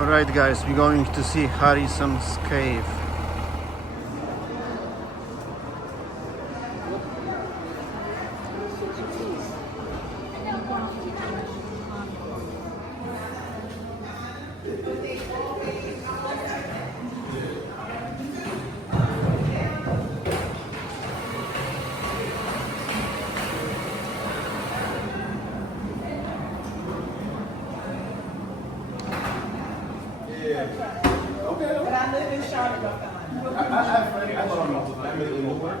Alright guys, we're going to see Harrison's cave. But I live in Charlotte, North Carolina. I thought I made it more.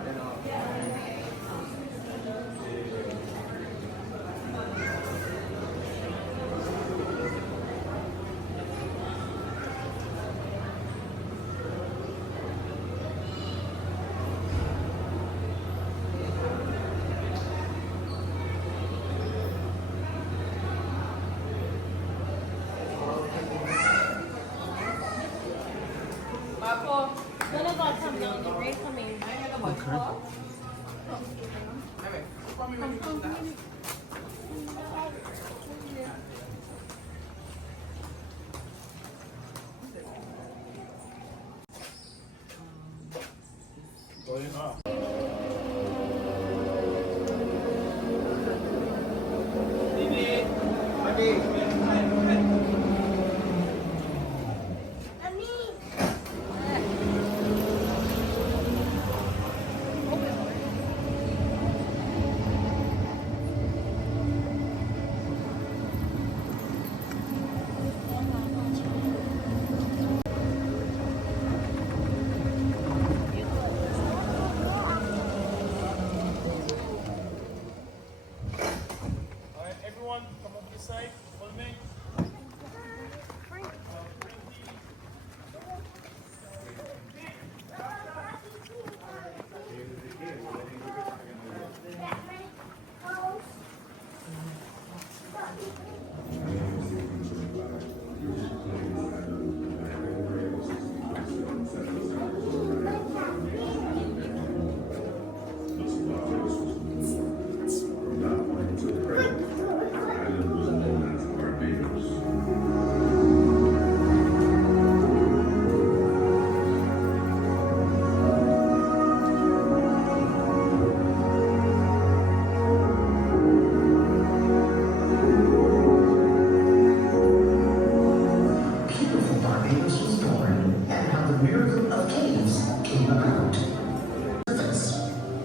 Barbados was born and how the miracle of caves came about.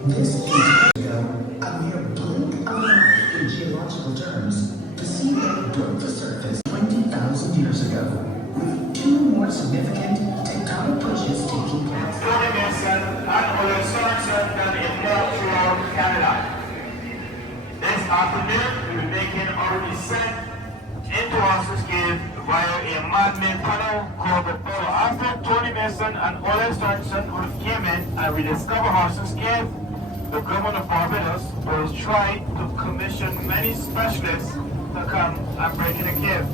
This is a mere blink of an eye in geological terms. The sea that broke the surface 20,000 years ago, with two more significant tectonic pushes taking place. This afternoon, we will be making our descent into Horses Cave via a man-made tunnel called the Portal. After Tony Mason and Ole Sorensen came in and rediscovered Horses Cave, the government of Barbados was trying to commission many specialists to come and break in the cave,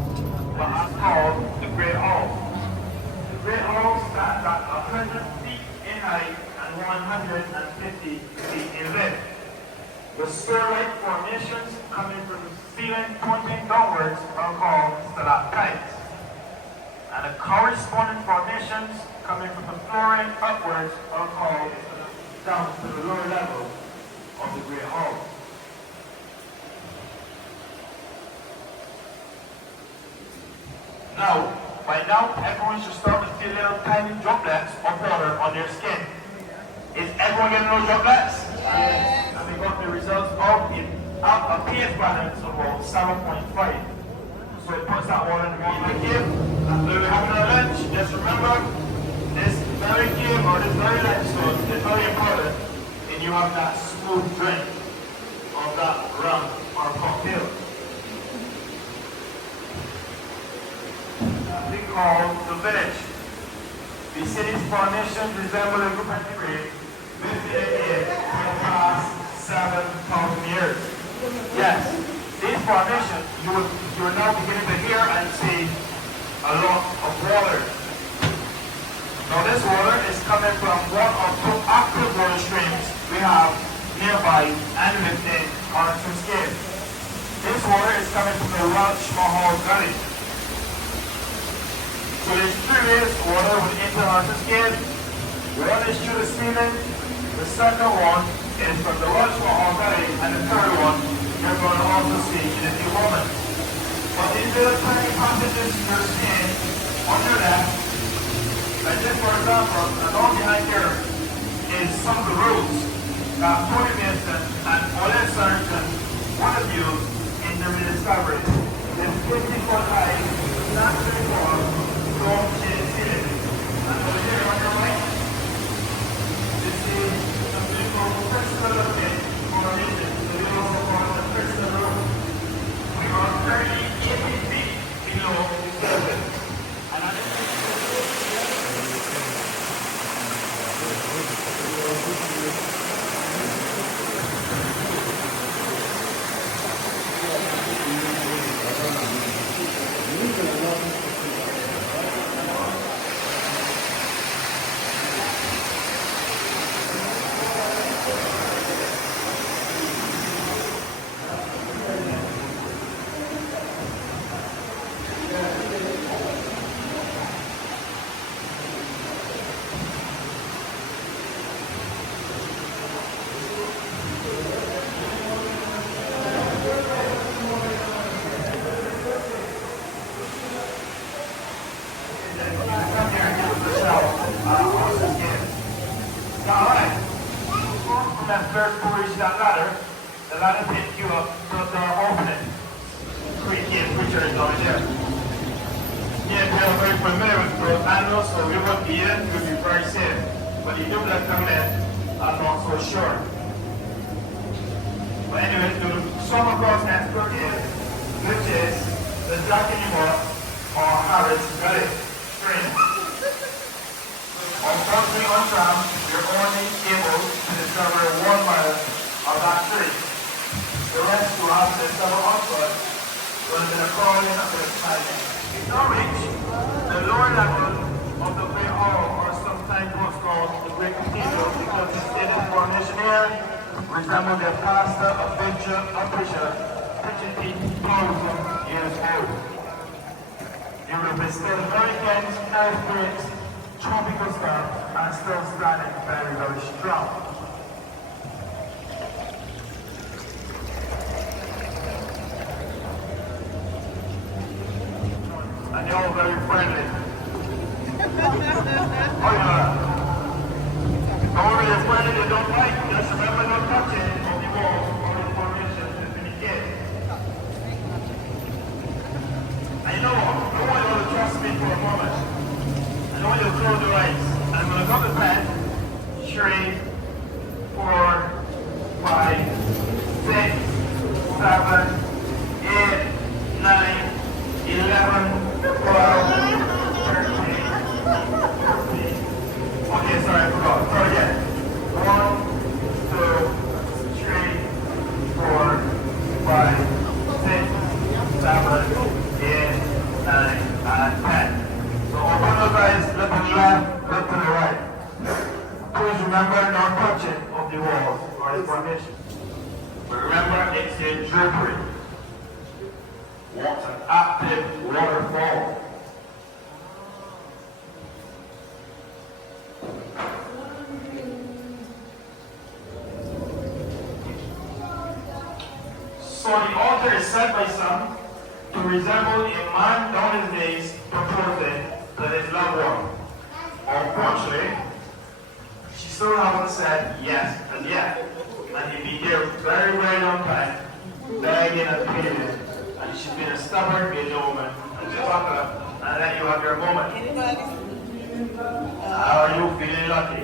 what is called the Great Hall. The Great Hall stands at 100 feet in height and 150 feet in width, with spur-like formations coming from the ceiling pointing downwards are called stalactites, and the corresponding formations coming from the flooring upwards are called down to the lower level of the Great Hall. By now, everyone should start to feel little tiny droplets of water on their skin. Is everyone getting those droplets? Yes. And we got the results out a pH balance of about 7.5. So it puts that water in the water cave. And when we're having our lunch, just remember, this very cave or this very limestone is very important in you having that smooth drink of that rum or cocktail. We call the village. The city's formations resemble a group antiquity within it for the past 7,000 years. Yes, these formations, you are now beginning to hear and see a lot of water. Now this water is coming from one of two active water streams we have nearby and within Harrison's Cave. This water is coming from the Welsh Mahal Gully. So there's three ways water will enter Horse's Cave. One is through the ceiling, the second one is from the lodge for our belly, and the third one you're going to also see in a few moments. But these little tiny passages you're seeing on your left, like this for example, along behind here is some of the routes that Tony Mason and Ole Sargent would have used in the rediscovery. It's 50-foot high, not very far from the ceiling. And over here on your right, you see some beautiful crystal looking formation. So we also call it the crystal room. We are 80 feet below the surface. And I that third portion, that ladder, the ladder takes you up to the opening. Three key creatures down there. Yeah, we are very familiar with those animals, so we won't be in, we'll be very safe. But you do that come in, I'm not so sure. But anyway, to some of those expert is, which is the Jack in or Harris Belly String. Unfortunately, on tram, you're only able to discover 1 mile of that tree. The rest will have to discover on foot when they're crawling up to the side. If not reach the lower level of the Great Hall, or sometimes what's called the Great Cathedral, because the stated formation here resembles the plaster of Bishop of Bishop, 50,000 years old. You will withstand hurricanes, earthquakes, tropical storm, and still standing very, very strong. And they're all very friendly. Oh yeah. Only the friendly they don't like, just remember not touching on the wall or the formation that's in the cave. And you know what? I want you all to trust me for a moment. I want you to close your eyes. And I'm going to count the 10, 3, 4, 5, 6, 7, 8, 9, 11, 12, 13, 14. Okay, sorry, I forgot. Start again. 1, 2, 3, 4, 5, 6, 7, 8, 9, and 10. So open those eyes, look to the left, look to the right. Please remember not touching of the walls or the formation. But remember, it's a drapery. What's an active waterfall? So the altar is set by some to resemble a man down his knees proposing to his loved one. Unfortunately, she still hasn't said yes and yet. And he'll be here very, very long time, begging and pleading. And she's been a stubborn little woman. And just talk up and let you have your moment. How are you feeling lucky?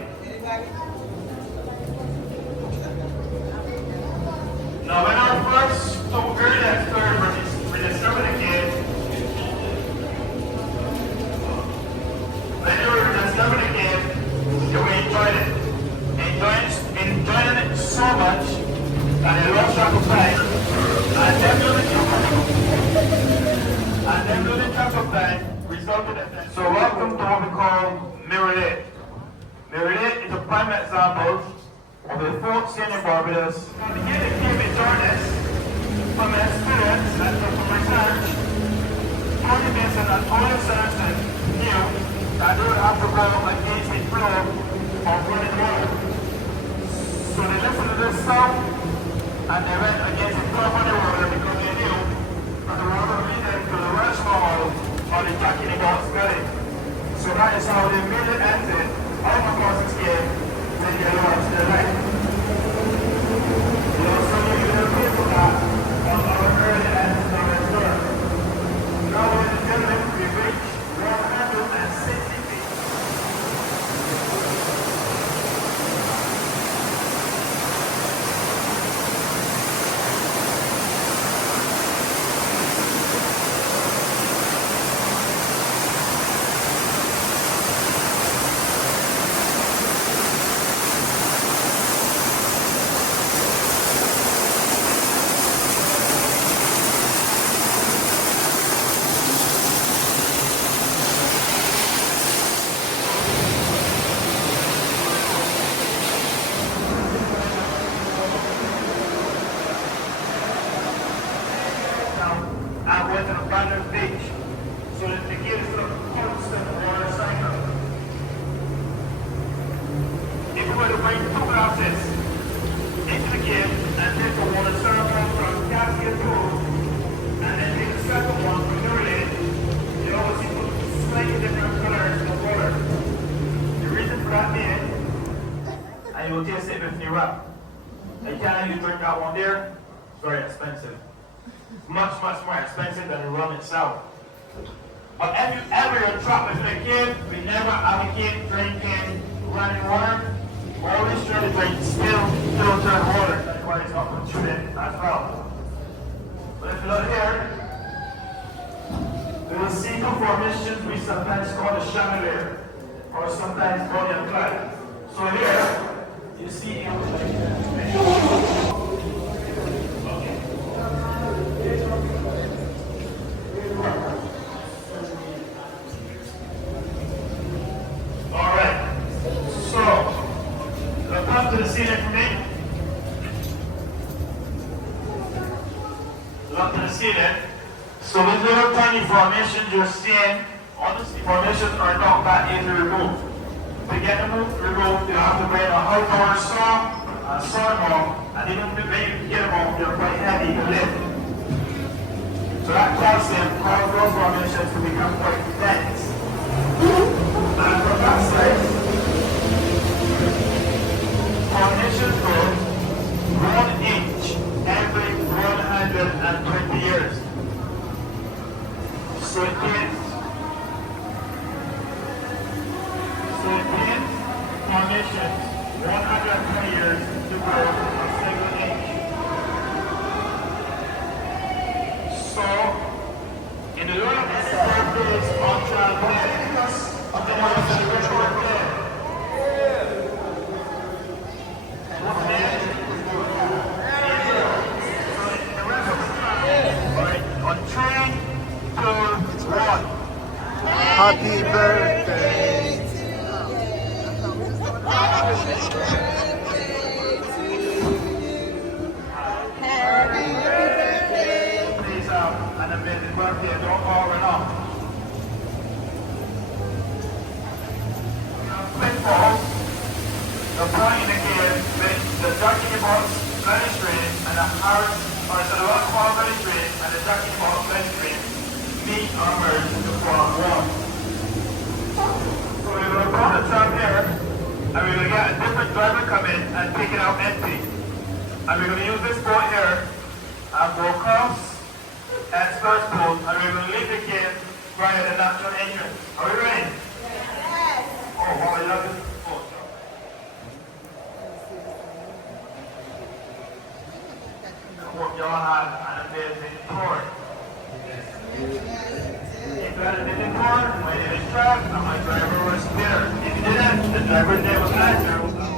Now when our first early expert with the sermon again, when you were discovering again, you enjoyed it. Enjoying it so much that you lost track of time. And then losing track of time resulted in that. So welcome to what we call Mirror Lake. Mirror Lake is a prime example of the folk scene in Barbados. Now to get the cave in darkness, from experience and from research, Tony Mason and Ole Sargent knew that they would have to go against the flow of running water. So they listened to this sound and they went against the flow of running water because they knew that the water would lead them to the reservoir or the Jack in the Box belly. So that is how they made it exit out of Moses Cave to the Lord to the right. We also need to pray for that on our early and our return. Now, ladies and gentlemen, we reach 160 feet. I went to the Barbados beach so that the kids look constant water cycle. If we were to bring 2 glasses into the cave and take the water circle from Cascade 2 and then take the second one from the relay, you always see slightly different colors of water. The reason for that being, and you will taste it with your wrap. You can't even drink that one there, it's very expensive. Much more expensive than the rum itself. But if you ever drop into a cave, we never advocate drinking running water. Always try to drink still filtered water. That's why it's not contributed as well. But if you look here, we will see two formations we sometimes call the chandelier, or sometimes call the cloud. So here, you see to the ceiling for me. Look to the ceiling. So these little tiny formations you're seeing, all the formations are not that easy to remove. To get them removed, you have to bring a high-power saw, a saw, and even when you get them off, they're quite heavy to lift. So that causes those formations to become quite dense. And from that side, formations grow 1 inch every 120 years. So it takes formations 120 years to grow a single inch. So in the Europe, it's 4 days on childhood of the ones that are short there. On 3, 2, 1. Happy birthday. Please have an amazing birthday. Don't all run off. Pitfall. The point in the game with the Jack in the Box running stream and the Harris, or so the Rockfall running stream and the Jack in the Box running stream meet or merge to form one. So we're going to put the trap here and we're going to get a different driver come in and take it out empty. And we're going to use this boat here and go across Expert's Pool and we're going to leave the cave via the natural entrance. Are we ready? Yes. Oh, wow, I love this boat. I hope y'all had an amazing tour. If you had an amazing tour, my name is Trav and my driver was Peter. If you didn't, the driver's name was Andrew.